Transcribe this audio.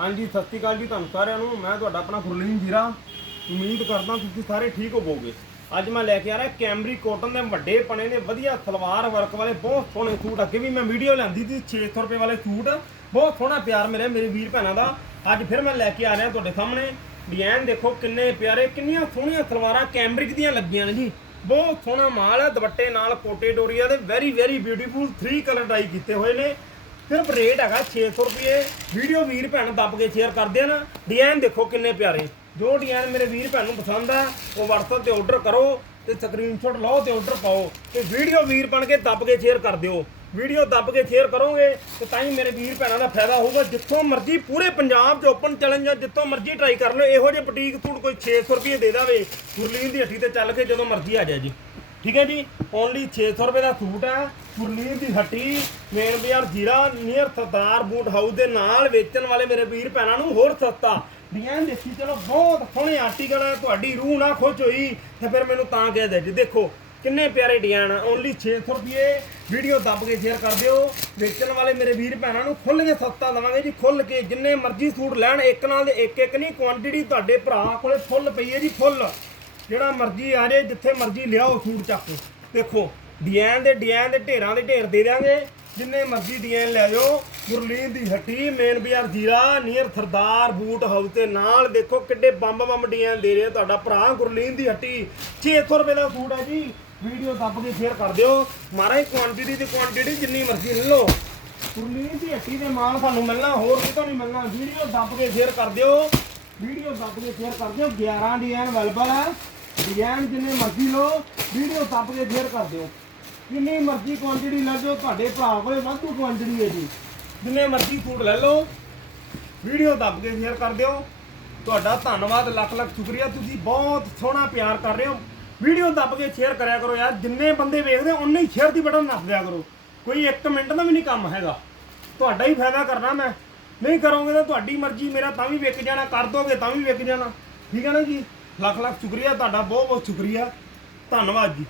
ਹਾਂਜੀ, ਸਤਿ ਸ਼੍ਰੀ ਅਕਾਲ ਜੀ ਤੁਹਾਨੂੰ ਸਾਰਿਆਂ ਨੂੰ। ਮੈਂ ਤੁਹਾਡਾ ਆਪਣਾ ਗੁਰਲੀਨ ਜੀਰਾ ਉਮੀਦ ਕਰਦਾ ਤੁਸੀਂ ਸਾਰੇ ਠੀਕ ਹੋਵੋਗੇ। ਅੱਜ ਮੈਂ ਲੈ ਕੇ ਆ ਰਿਹਾ ਕੈਮਰੀ ਕੋਟਨ ਦੇ ਵੱਡੇ ਪਣੇ ਨੇ, ਵਧੀਆ ਸਲਵਾਰ ਵਰਕ ਵਾਲੇ, ਬਹੁਤ ਸੋਹਣੇ ਸੂਟ। ਅੱਗੇ ਵੀ ਮੈਂ ਵੀਡੀਓ ਲੈਂਦੀ ਸੀ 600 ਰੁਪਏ ਵਾਲੇ ਸੂਟ। ਬਹੁਤ ਸੋਹਣਾ ਪਿਆਰ ਮਿਲਿਆ ਮੇਰੇ ਵੀਰ ਭੈਣਾਂ ਦਾ। ਅੱਜ ਫਿਰ ਮੈਂ ਲੈ ਕੇ ਆ ਰਿਹਾ ਤੁਹਾਡੇ ਸਾਹਮਣੇ। ਡਿਜ਼ਾਈਨ ਦੇਖੋ ਕਿੰਨੇ ਪਿਆਰੇ, ਕਿੰਨੀਆਂ ਸੋਹਣੀਆਂ ਸਲਵਾਰਾਂ ਕੈਮਰਿਕ ਦੀਆਂ ਲੱਗੀਆਂ ਨੇ ਜੀ। ਬਹੁਤ ਸੋਹਣਾ ਮਾਲ ਹੈ, ਦੁਪੱਟੇ ਨਾਲ ਕੋਟੇ ਡੋਰੀਆ ਦੇ। Very very beautiful 3 colour dye ਕੀਤੇ ਹੋਏ ਨੇ। ਸਿਰਫ ਰੇਟ ਹੈਗਾ 600 ਰੁਪਏ। ਵੀਡੀਓ ਵੀਰ ਭੈਣ ਦੱਬ ਕੇ ਸ਼ੇਅਰ ਕਰਦੇ ਆ ਨਾ ਡਿਜ਼ਾਈਨ ਦੇਖੋ ਕਿੰਨੇ ਪਿਆਰੇ। ਜੋ ਡਿਜ਼ਾਈਨ ਮੇਰੇ ਵੀਰ ਭੈਣ ਨੂੰ ਪਸੰਦ ਆ, ਉਹ WhatsApp ਤੇ ਆਰਡਰ ਕਰੋ ਤੇ ਸਕਰੀਨਸ਼ਾਟ ਲਓ ਤੇ ਆਰਡਰ ਪਾਓ। ਤੇ ਵੀਡੀਓ ਵੀਰ ਬਣ ਕੇ ਦੱਬ ਕੇ ਸ਼ੇਅਰ ਕਰ ਦਿਓ। ਵੀਡੀਓ ਦੱਬ ਕੇ ਸ਼ੇਅਰ ਕਰੋਗੇ ਤੇ ਤਾਂ ਹੀ ਮੇਰੇ ਵੀਰ ਭੈਣਾਂ ਦਾ ਫਾਇਦਾ ਹੋਊਗਾ। ਜਿੱਥੋਂ ਮਰਜ਼ੀ ਪੂਰੇ ਪੰਜਾਬ 'ਚ ਓਪਨ ਚੈਲੰਜ ਜਾਂ ਜਿੱਥੋਂ ਮਰਜ਼ੀ ਟਰਾਈ ਕਰ ਲਓ, ਇਹੋ ਜਿਹੇ ਬੁਟੀਕ ਸੂਟ ਕੋਈ 600 ਰੁਪਏ ਦੇ ਦਾਵੇ। ਗੁਰਲੀਨ ਦੀ ਹੱਟੀ ਤੇ ਚੱਲ ਕੇ ਜਦੋਂ ਮਰਜ਼ੀ ਆ ਜਾਏ ਜੀ। ਠੀਕ ਹੈ ਜੀ? ਓਨਲੀ 600 ਰੁਪਏ ਦਾ ਸੂਟ ਹੈ ਗੁਰਲੀਨ ਦੀ ਹੱਟੀ ਮੇਨ ਬਾਜ਼ਾਰ ਜੀਰਾ ਨੀਅਰ ਸਰਦਾਰ ਬੂਟ ਹਾਊਸ ਦੇ ਨਾਲ ਵੇਚਣ ਵਾਲੇ ਮੇਰੇ ਵੀਰ ਭੈਣਾਂ ਨੂੰ ਹੋਰ ਸਸਤਾ। ਡਿਜ਼ਾਈਨ ਦੇਖੀ, ਚਲੋ ਬਹੁਤ ਸੋਹਣੇ ਆਰਟੀਕਲ ਹੈ ਤੁਹਾਡੀ ਰੂਹ ਨਾ ਖੁਸ਼ ਹੋਈ, ਤੇ ਫਿਰ ਮੈਨੂੰ ਤਾਂ ਕਹਿ ਦੇ ਜੀ। ਦੇਖੋ, ਕਿੰਨੇ ਪਿਆਰੇ ਡਿਜ਼ਾਈਨ ਆ। ਓਨਲੀ 600 ਰੁਪਏ। ਵੀਡੀਓ ਦੱਬ ਕੇ ਸ਼ੇਅਰ ਕਰ ਦਿਓ। ਵੇਚਣ ਵਾਲੇ ਮੇਰੇ ਵੀਰ ਭੈਣਾਂ ਨੂੰ ਖੁੱਲ ਕੇ ਸਸਤਾ ਦਵਾਂਗੇ ਜੀ। ਖੁੱਲ ਕੇ ਜਿੰਨੇ ਮਰਜ਼ੀ ਸੂਟ ਲੈਣ, ਇੱਕ ਨਾਲ ਦੇ ਇੱਕ ਇੱਕ ਨਹੀਂ ਕੁਆਂਟੀਟੀ ਤੁਹਾਡੇ ਭਰਾ ਕੋਲੇ ਫੁੱਲ ਪਈ ਹੈ ਜੀ ਫੁੱਲ ਜਿਹੜਾ ਮਰਜ਼ੀ ਆ ਜਾਏ ਜਿੱਥੇ ਮਰਜ਼ੀ ਲਿਆਓ ਸੂਟ ਚੱਕ ਕੇ। ਦੇਖੋ ਡਿਜ਼ਾਈਨ ਦੇ ਡਿਜ਼ਾਈਨ ਦੇ ਢੇਰਾਂ ਦੇ ਢੇਰ ਦੇ ਦਿਆਂਗੇ। ਜਿੰਨੇ ਮਰਜ਼ੀ ਡਿਜ਼ਾਈਨ ਲੈ ਜਾਓ। ਗੁਰਲੀਨ ਦੀ ਹੱਟੀ, ਮੇਨ ਬਾਜ਼ਾਰ ਜੀਰਾ, ਨੀਅਰ ਸਰਦਾਰ ਬੂਟ ਹਾਊਸ ਦੇ ਨਾਲ ਦੇਖੋ ਕਿੱਡੇ ਬੰਬ ਬੰਬ ਡਿਜ਼ਾਈਨ ਦੇ ਰਿਹਾ ਤੁਹਾਡਾ ਭਰਾ। ਗੁਰਲੀਨ ਦੀ ਹੱਟੀ 600 ਰੁਪਏ ਦਾ ਸੂਟ ਹੈ ਜੀ। ਵੀਡੀਓ ਦੱਬ ਕੇ ਸ਼ੇਅਰ ਕਰ ਦਿਓ। ਮਹਾਰਾਜ ਕੁਆਂਟੀਟੀ ਦੀ ਕੁਆਂਟੀਟੀ ਜਿੰਨੀ ਮਰਜ਼ੀ ਲੈ ਲਓ। ਗੁਰਲੀਨ ਦੀ ਹੱਟੀ ਦੇ ਮਾਲ ਸਾਨੂੰ ਮਿਲਣਾ, ਹੋਰ ਕਿਤੋਂ ਨਹੀਂ ਮਿਲਣਾ। ਵੀਡੀਓ ਦੱਬ ਕੇ ਸ਼ੇਅਰ ਕਰ ਦਿਓ। ਵੀਡੀਓ ਦੱਬ ਕੇ ਸ਼ੇਅਰ ਕਰ ਦਿਓ। 11 ਡਿਜ਼ਾਈਨ ਅਵੇਲੇਬਲ ਹੈ। ਡਿਜ਼ਾਈਨ ਜਿੰਨੇ ਮਰਜ਼ੀ ਲਓ ਵੀਡੀਓ ਦੱਬ ਕੇ ਸ਼ੇਅਰ ਕਰ ਦਿਓ। ਜਿੰਨੀ ਮਰਜ਼ੀ ਕੁਆਂਟੀਟੀ ਲੈ ਜਾਓ, ਤੁਹਾਡੇ ਭਰਾ ਕੋਲੇ ਵਾਧੂ ਕੁਆਂਟੀਟੀ ਹੈ ਜੀ। ਜਿੰਨੇ ਮਰਜ਼ੀ ਫੂਡ ਲੈ ਲਓ ਵੀਡੀਓ ਦੱਬ ਕੇ ਸ਼ੇਅਰ ਕਰ ਦਿਓ। ਤੁਹਾਡਾ ਧੰਨਵਾਦ, ਲੱਖ ਲੱਖ ਸ਼ੁਕਰੀਆ। ਤੁਸੀਂ ਬਹੁਤ ਸੋਹਣਾ ਪਿਆਰ ਕਰ ਰਹੇ ਹੋ। ਵੀਡੀਓ ਦੱਬ ਕੇ ਸ਼ੇਅਰ ਕਰਿਆ ਕਰੋ ਯਾਰ। ਜਿੰਨੇ ਬੰਦੇ ਵੇਖਦੇ ਉਨੇ ਹੀ ਸ਼ੇਅਰ ਦੀ ਬਟਨ ਨੱਸ ਦਿਆ ਕਰੋ। ਕੋਈ 1 ਮਿੰਟ ਦਾ ਵੀ ਨਹੀਂ ਕੰਮ ਹੈਗਾ। ਤੁਹਾਡਾ ਹੀ ਫਾਇਦਾ ਕਰਨਾ ਮੈਂ। ਨਹੀਂ ਕਰੋਗੇ ਤਾਂ ਤੁਹਾਡੀ ਮਰਜ਼ੀ, ਮੇਰਾ ਤਾਂ ਵੀ ਵਿਕ ਜਾਣਾ, ਕਰ ਦੋਗੇ ਤਾਂ ਵੀ ਵਿਕ ਜਾਣਾ। ਠੀਕ ਹੈ ਨਾ ਜੀ? ਲੱਖ ਲੱਖ ਸ਼ੁਕਰੀਆ ਤੁਹਾਡਾ ਬਹੁਤ ਬਹੁਤ ਸ਼ੁਕਰੀਆ। ਧੰਨਵਾਦ ਜੀ।